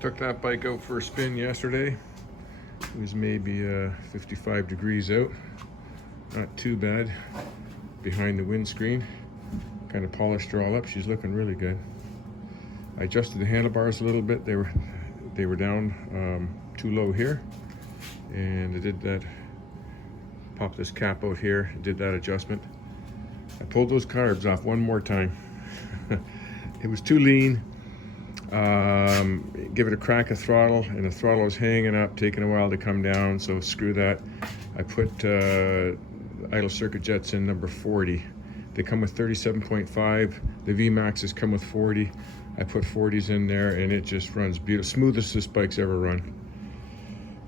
Took that bike out for a spin yesterday. It was maybe 55 degrees out. Not too bad. Behind the windscreen. Kind of polished her all up. She's looking really good. I adjusted the handlebars a little bit. They were down too low here. And I did that. Popped this cap out here. Did that adjustment. I pulled those carbs off one more time. It was too lean. Give it a crack of throttle, and the throttle was hanging up, taking a while to come down, so screw that. I put idle circuit jets in number 40. They come with 37.5. The VMAXs come with 40. I put 40s in there, and it just runs beautiful. Smoothest this bike's ever run.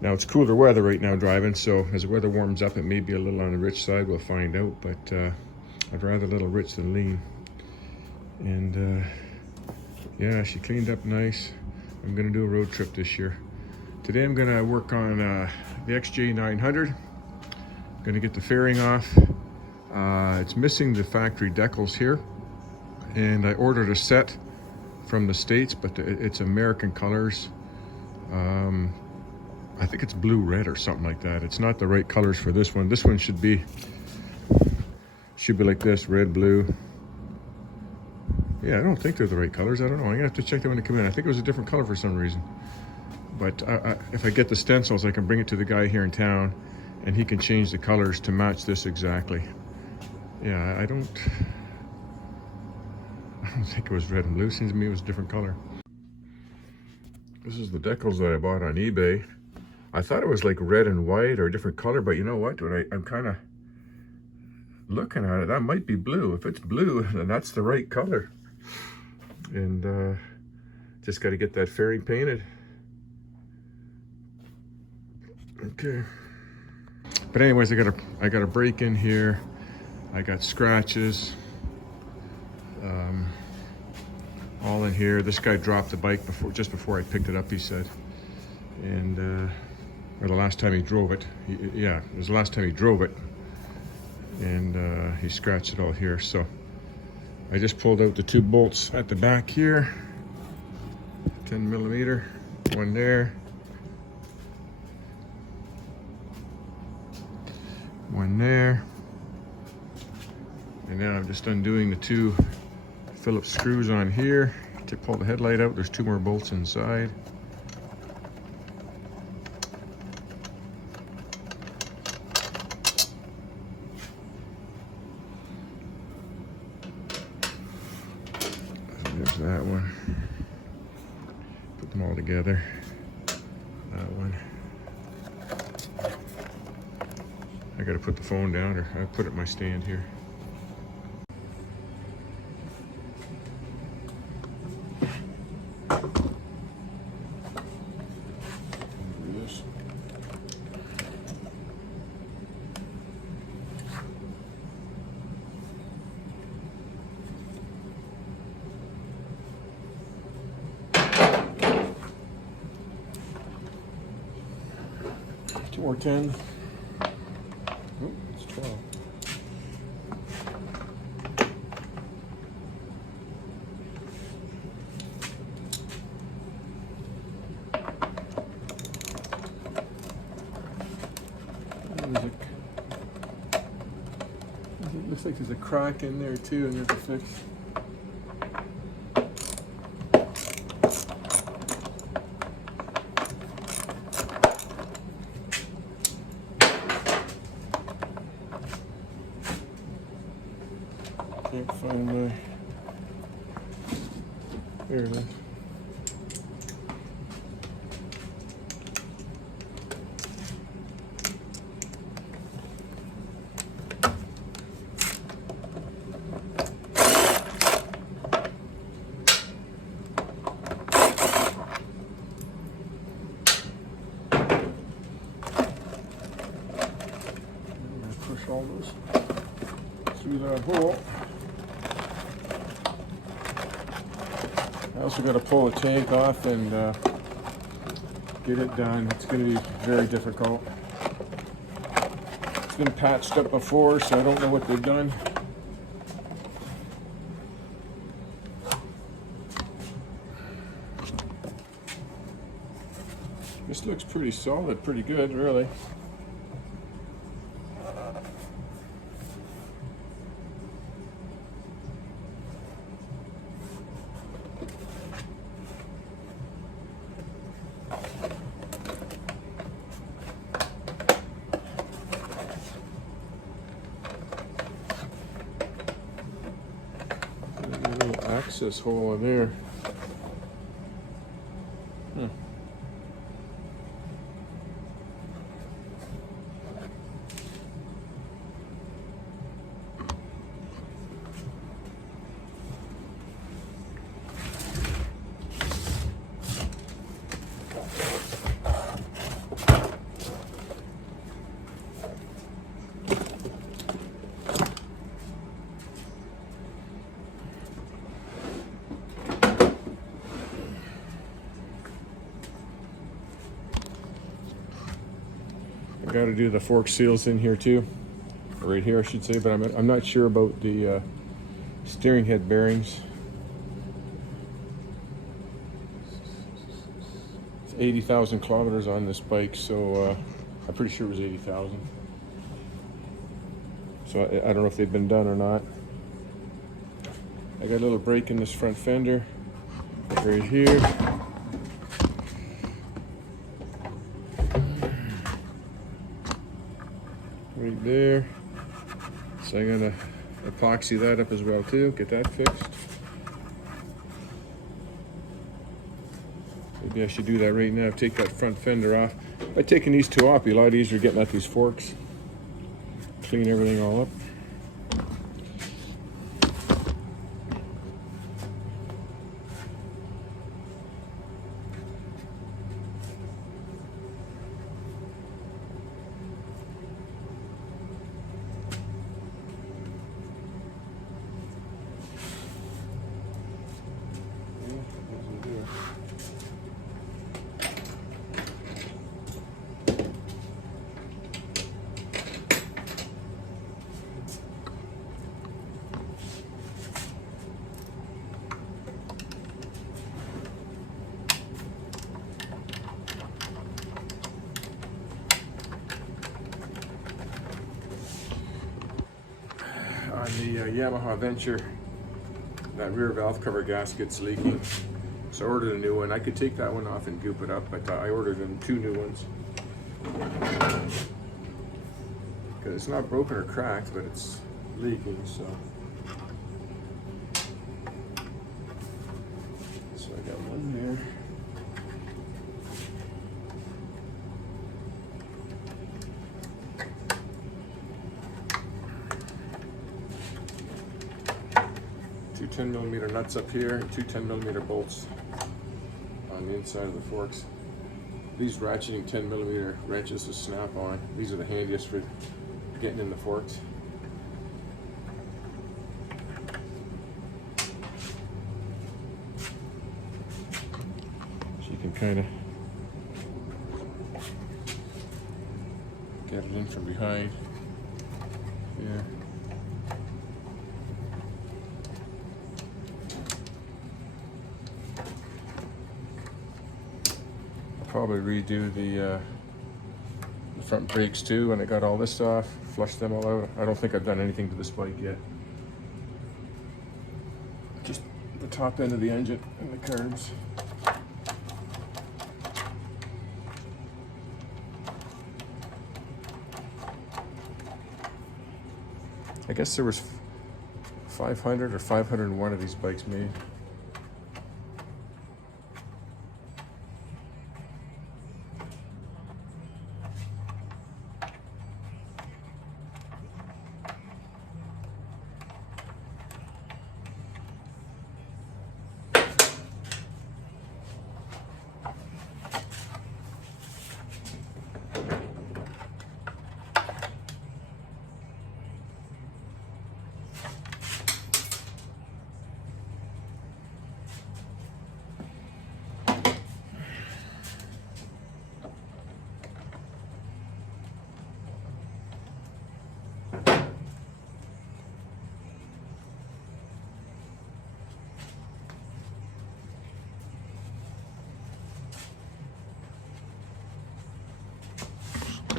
Now it's cooler weather right now driving, so as the weather warms up, it may be a little on the rich side. We'll find out, but I'd rather a little rich than lean. And yeah, she cleaned up nice. I'm gonna do a road trip this year. Today I'm gonna work on the Xj900. Gonna get the fairing off. It's missing the factory decals here. And I ordered a set from the States, but it's American colors. I think it's blue red or something like that. It's not the right colors for this one. This one should be like this, red, blue. Yeah, I don't think they're the right colors. I don't know. I'm gonna have to check them when they come in. I think it was a different color for some reason. But if I get the stencils, I can bring it to the guy here in town, and he can change the colors to match this exactly. Yeah, I don't think it was red and blue. Seems to me it was a different color. This is the decals that I bought on eBay. I thought it was like red and white or a different color, but you know what? I'm kind of looking at it. That might be blue. If it's blue, then that's the right color. And just got to get that fairing painted. Okay. But anyways, I got a break in here. I got scratches. All in here. This guy dropped the bike just before I picked it up, he said. And or the last time he drove it. Yeah, it was the last time he drove it. And he scratched it all here. So I just pulled out the 2 bolts at the back here. 10 millimeter, one there. One there. And now I'm just undoing the 2 Phillips screws on here to pull the headlight out. There's 2 more bolts inside. There's that one. Put them all together. That one. I gotta put the phone down, or I put it in my stand here. Or 10. Oh, it's 12. It looks like there's a crack in there too, and there's a fix. Can't find my, there it is. Push all those through that hole. I also got to pull the tank off and get it done. It's going to be very difficult. It's been patched up before, so I don't know what they've done. This looks pretty solid, pretty good, really. A little access hole in there. I got to do the fork seals in here too, right here I should say, but I'm not sure about the steering head bearings. It's 80,000 kilometers on this bike, so I'm pretty sure it was 80,000. So I don't know if they've been done or not. I got a little break in this front fender right here. Right there. So I'm gonna epoxy that up as well too, get that fixed. Maybe I should do that right now, take that front fender off. By taking these two off, it'd be a lot easier getting at these forks. Clean everything all up. On the Yamaha Venture, that rear valve cover gasket's leaking, so I ordered a new one. I could take that one off and goop it up, but I ordered two new ones. Because it's not broken or cracked, but it's leaking, so I got one there. Two 10mm nuts up here and two 10mm bolts on the inside of the forks. These ratcheting 10mm wrenches to snap on. These are the handiest for getting in the forks. So you can kind of get it in from behind. Yeah. Probably redo the front brakes too when I got all this off, flush them all out. I don't think I've done anything to this bike yet. Just the top end of the engine and the carbs. I guess there was 500 or 501 of these bikes made.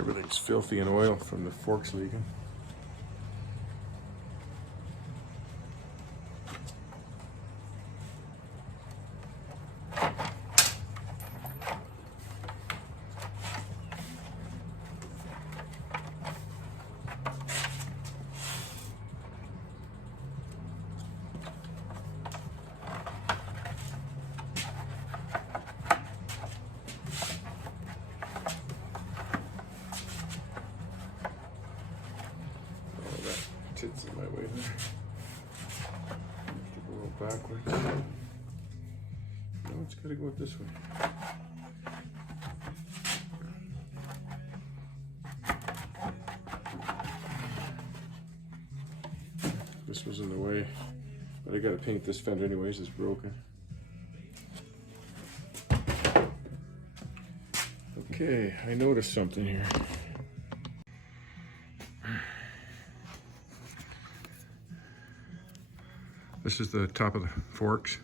Everything's filthy in oil from the forks leaking. Tits in my way there. Have to go backwards. No, it's gotta go this way. This was in the way, but I gotta paint this fender anyways, it's broken. Okay, I noticed something here. This is the top of the forks.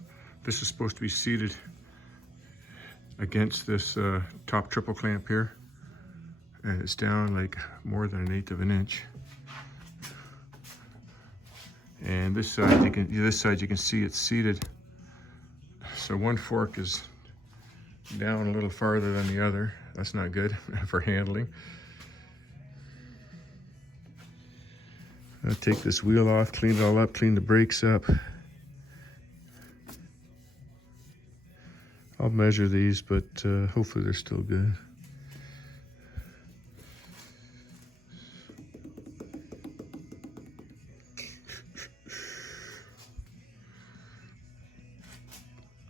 This is supposed to be seated against this top triple clamp here. And it's down like more than 1/8 of an inch. And this side you can see it's seated. So one fork is down a little farther than the other. That's not good for handling. I'll take this wheel off, clean it all up, clean the brakes up. I'll measure these, but hopefully they're still good.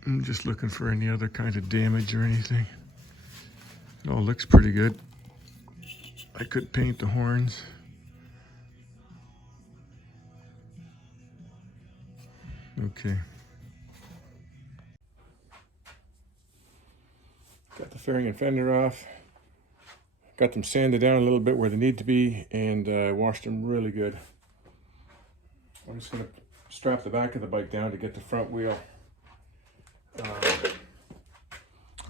I'm just looking for any other kind of damage or anything. It all looks pretty good. I could paint the horns. Okay. Got the fairing and fender off. Got them sanded down a little bit where they need to be, and washed them really good. I'm just going to strap the back of the bike down to get the front wheel out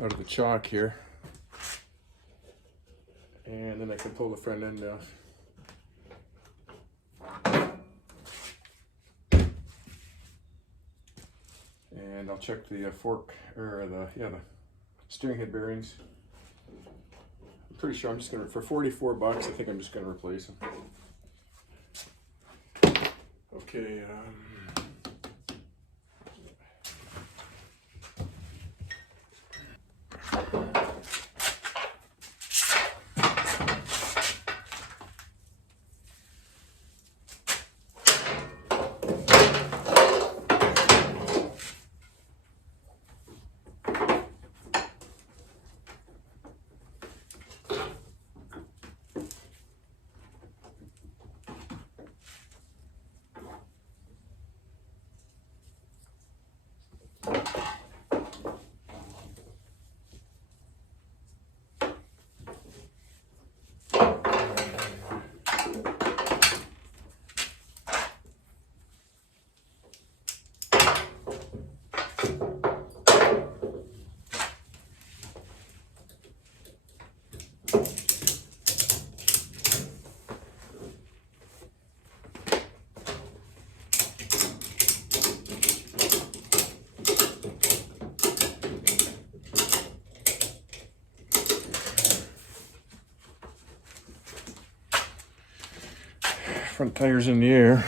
of the chock here. And then I can pull the front end off. And I'll check the fork, or the steering head bearings. I'm pretty sure I'm just gonna, for 44 bucks, I think I'm just gonna replace them. Okay, front tire's in the air.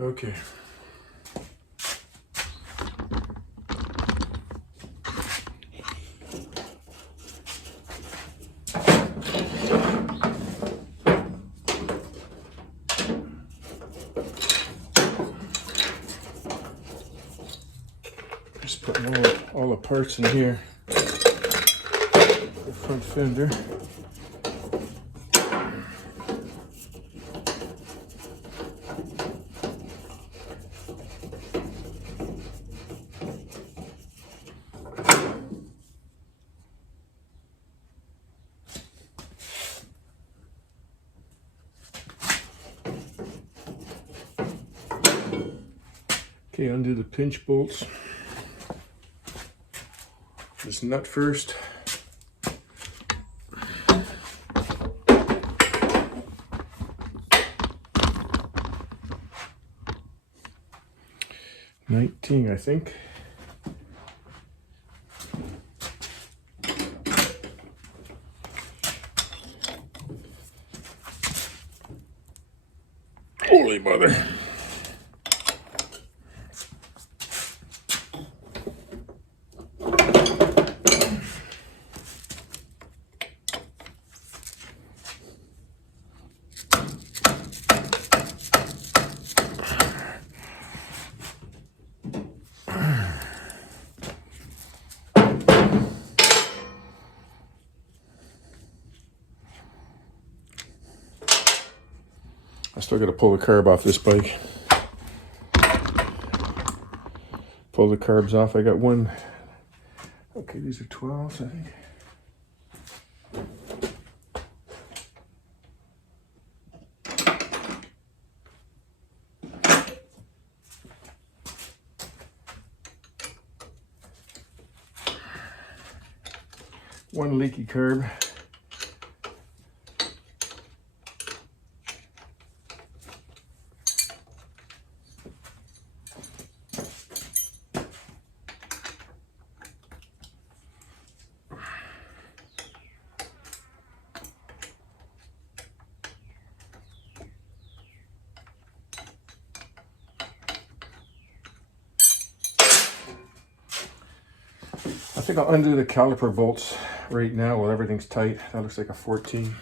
Okay. Just putting all the parts in here. The front fender. Okay, undo the pinch bolts. This nut first. $19, I think. Holy mother. I still got to pull the carb off this bike. Pull the carbs off. I got one. Okay, these are 12s, I think. One leaky carb. I think I'll undo the caliper bolts right now while everything's tight. That looks like a 14.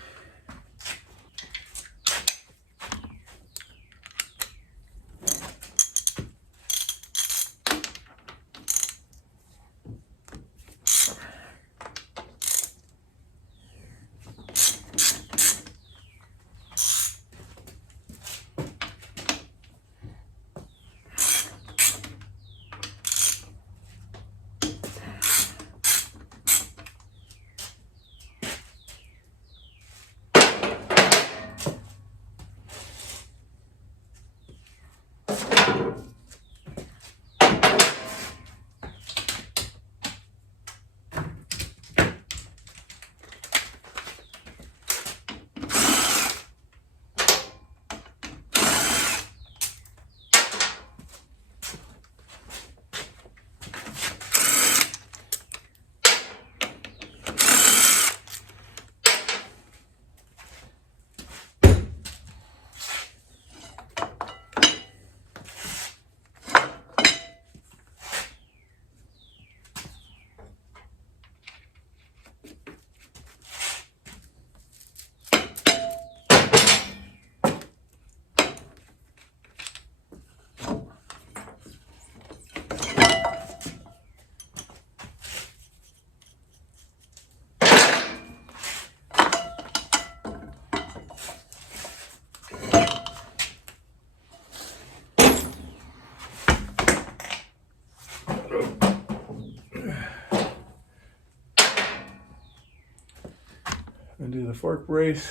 Undo the fork brace.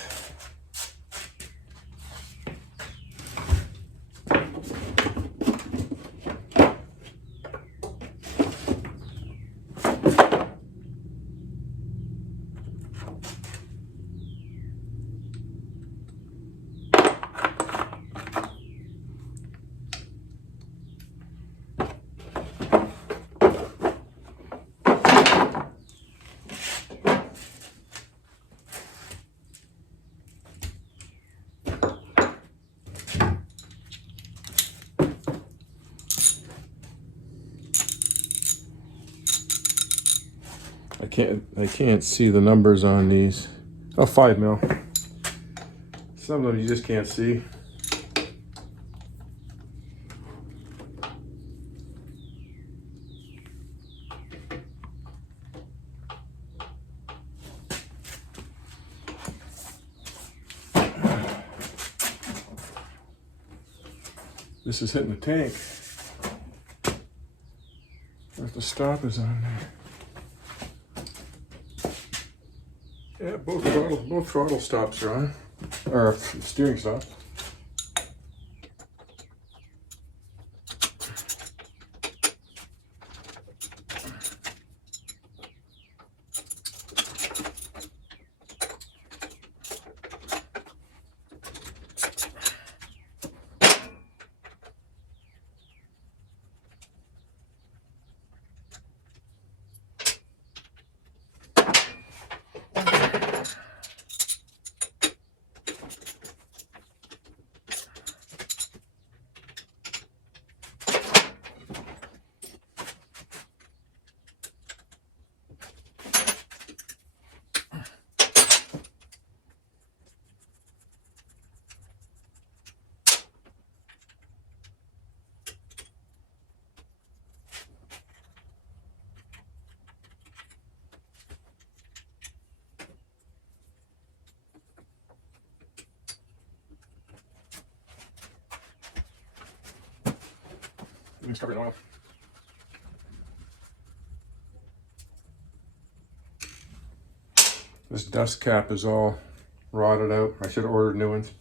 can't see the numbers on these. Oh, 5 mil. Some of them you just can't see. This is hitting the tank. Where's the stop is on there. Yeah, both throttle stops are on, or steering stops. It's covered in oil. This dust cap is all rotted out. I should have ordered new ones.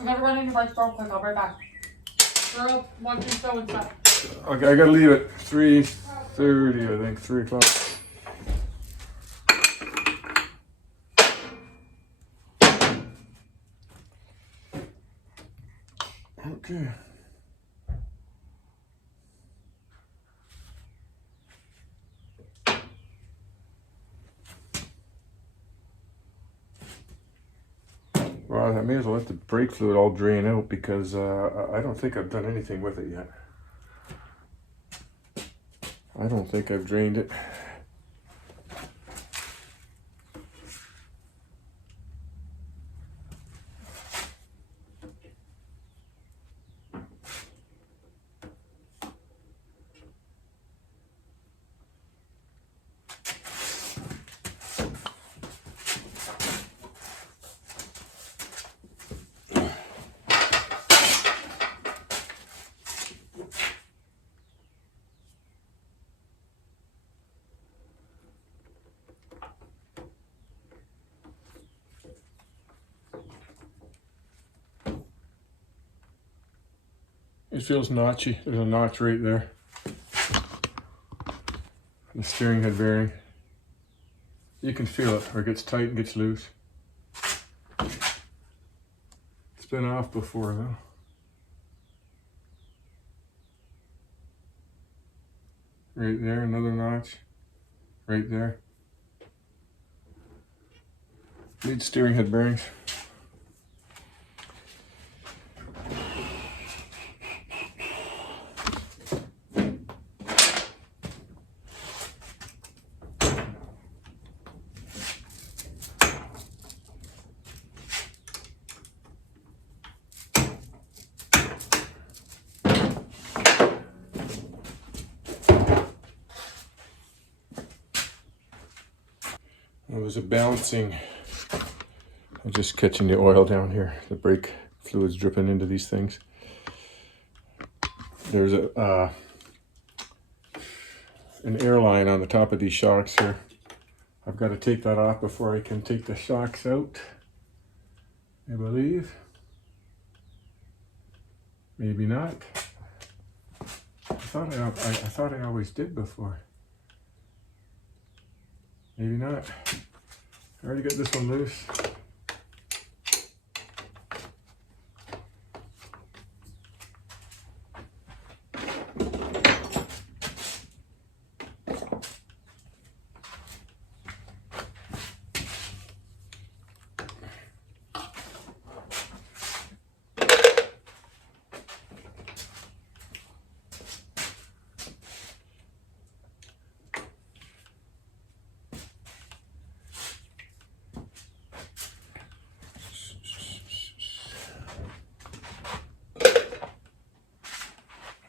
I'm never running your bike real quick. I'll be right back. We're up watching so and stuff. Okay, I gotta leave at 3:30, I think, 3 o'clock. Okay. Well, I may as well let the brake fluid all drain out because I don't think I've done anything with it yet. I don't think I've drained it. It feels notchy. There's a notch right there. The steering head bearing. You can feel it, or it gets tight and gets loose. It's been off before though. Right there, another notch. Right there. Lead steering head bearings. It was a balancing. I'm just catching the oil down here. The brake fluid's dripping into these things. There's a an air line on the top of these shocks here. I've got to take that off before I can take the shocks out, I believe. Maybe not. I thought I always did before. Maybe not. I already got this one loose.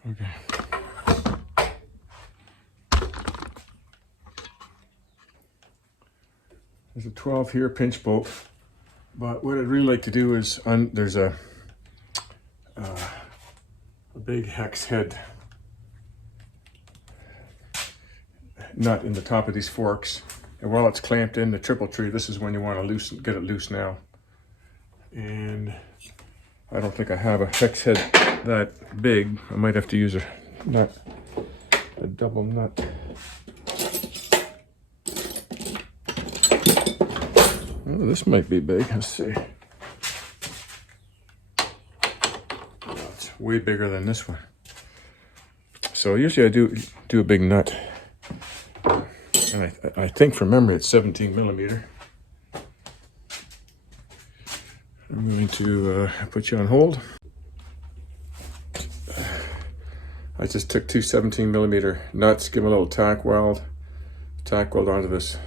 Okay. There's a 12 here, pinch bolt. But what I'd really like to do is, there's a big hex head nut in the top of these forks. And while it's clamped in the triple tree, this is when you want to get it loose now. And I don't think I have a hex head that big. I might have to use a double nut. Oh, this might be big. Let's see. Oh, it's way bigger than this one. So usually I do a big nut. And I think from memory it's 17 millimeter. I'm going to put you on hold. I just took two 17 millimeter nuts, give them a little tack weld onto this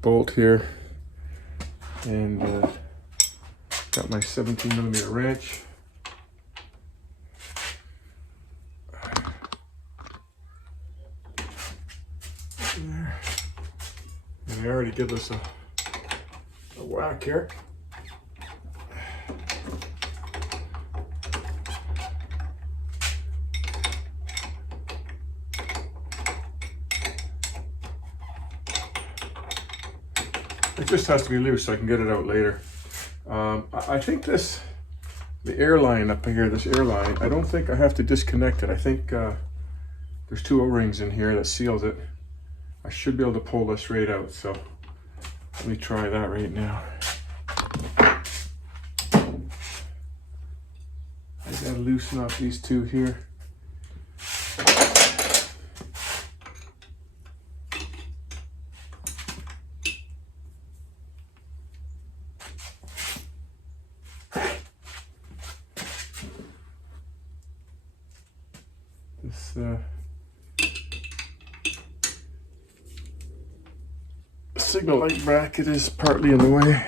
bolt here, and got my 17 millimeter wrench. There. And I already give this a whack here. It just has to be loose so I can get it out later. I think the air line up here, this air line, I don't think I have to disconnect it. I think there's two O-rings in here that seals it. I should be able to pull this right out, so let me try that right now. I gotta loosen up these two here. This signal light bracket is partly in the way.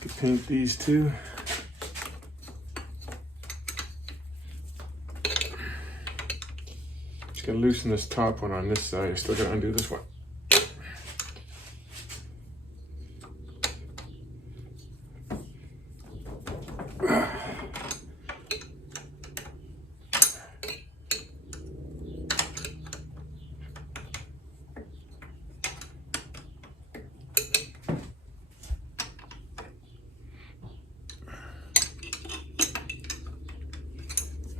To paint these two. Just gonna loosen this top one on this side. I still gotta undo this one.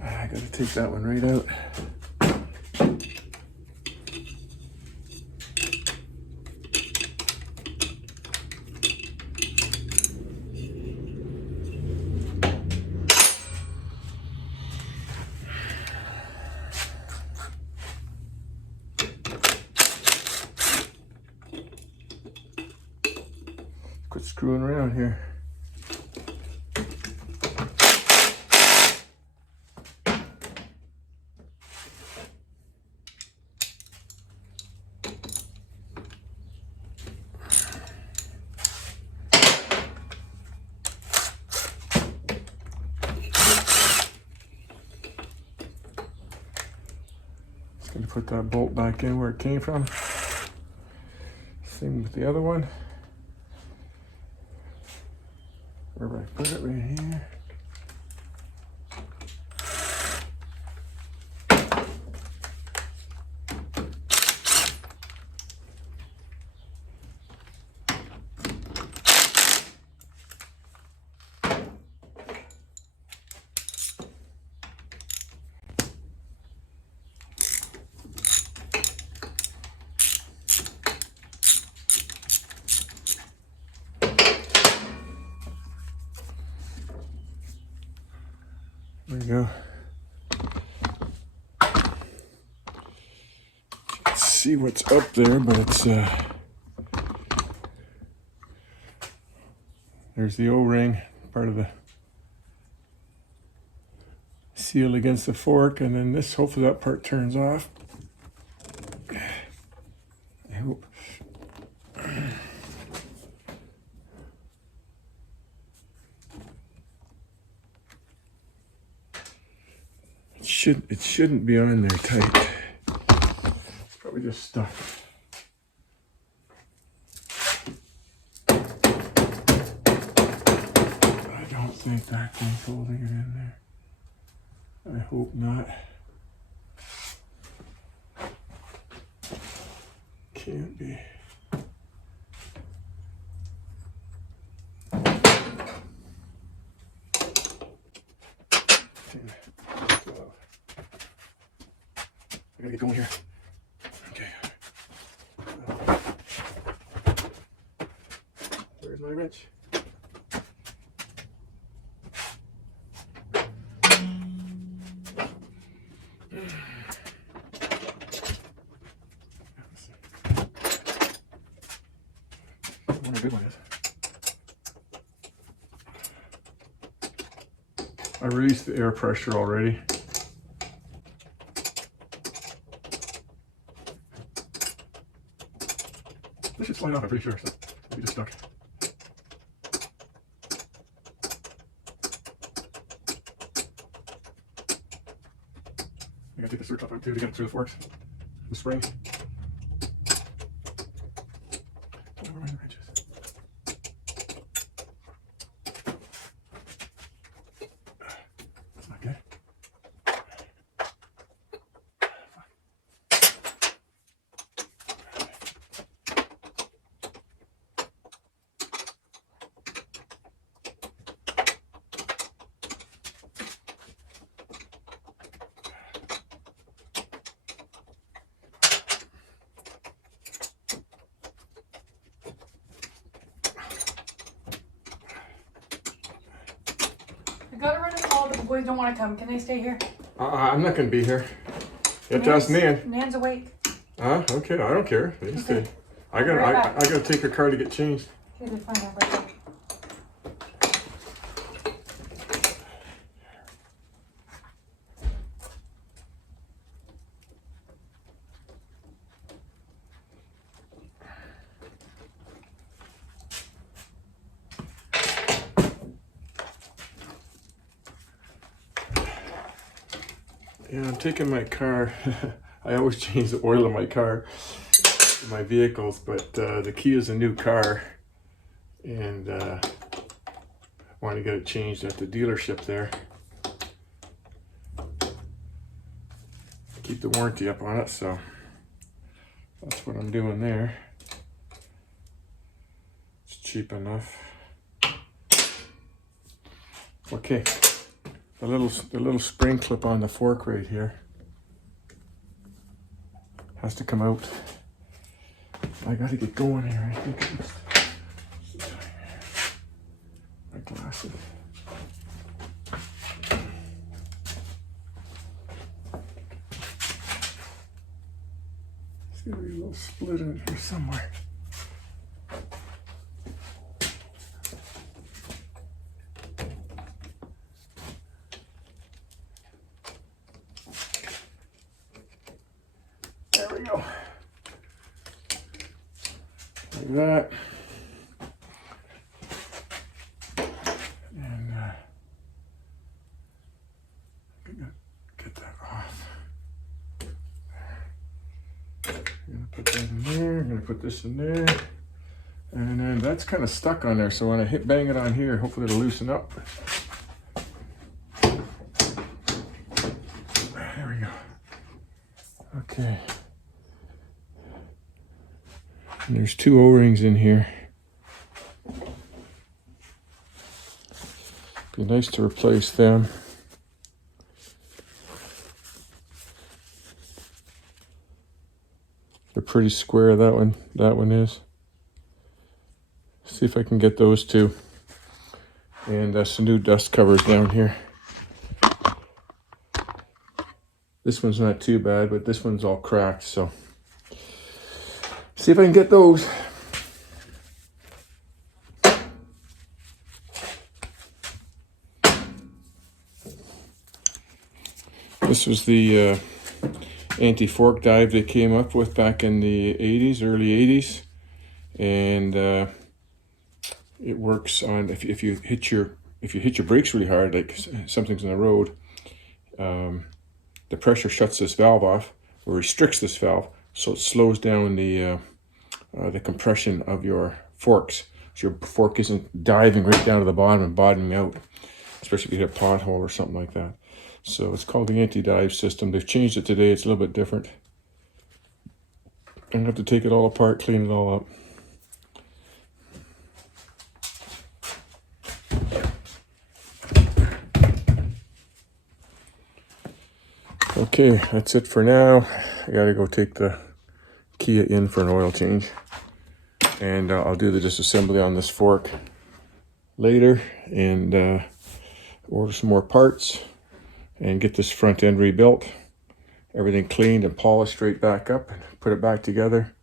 I gotta take that one right out. Quit screwing around here. Just gonna put that bolt back in where it came from. Same with the other one. Where do I put it? Right here. There we go. Let's see what's up there, but it's there's the O-ring, part of the seal against the fork, and then this, hopefully that part turns off. I hope. shouldn't be on there tight. It's probably just stuck. I don't think that thing's holding it in there. I hope not. Can't be. I gotta get going here. Okay. Where's my wrench? I wonder a good one is. I released the air pressure already. This should slide off, I'm pretty sure, so it'll be just stuck. I gotta take the search off too to get it through the forks. The spring. Don't know where the wrench is. That's not good. I gotta run a call, but the boys don't want to come. Can they stay here? I'm not gonna be here. You have to ask Nan. Nan's awake. Okay, I don't care. They can stay. I gotta take her car to get changed. Okay, they're fine. I'll be right back. Yeah, I'm taking my car. I always change the oil in my car, in my vehicles, but the Kia is a new car, and I want to get it changed at the dealership there. Keep the warranty up on it, so that's what I'm doing there. It's cheap enough. Okay. The little spring clip on the fork right here has to come out. I gotta get going here. I think it's my glasses. There's gonna be a little split in here somewhere. There we go. Like that. And I'm gonna get that off. I'm gonna put that in there. I'm gonna put this in there. And then that's kind of stuck on there, so when I bang it on here, hopefully it'll loosen up. There we go. Okay. And there's two O-rings in here. Be nice to replace them. They're pretty square, that one is. See if I can get those two. And that's some new dust covers down here. This one's not too bad, but this one's all cracked, so see if I can get those. This was the anti-fork dive they came up with back in the 80s, early 80s, and it works on if you hit your brakes really hard, like something's in the road. the pressure shuts this valve off, or restricts this valve, so it slows down the compression of your forks. So your fork isn't diving right down to the bottom and bottoming out, especially if you hit a pothole or something like that. So it's called the anti-dive system. They've changed it today. It's a little bit different. I'm going to have to take it all apart, clean it all up. Okay, that's it for now. I gotta go take the Kia in for an oil change. And I'll do the disassembly on this fork later, and order some more parts and get this front end rebuilt. Everything cleaned and polished straight back up, and put it back together.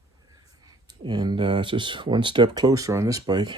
And it's just one step closer on this bike.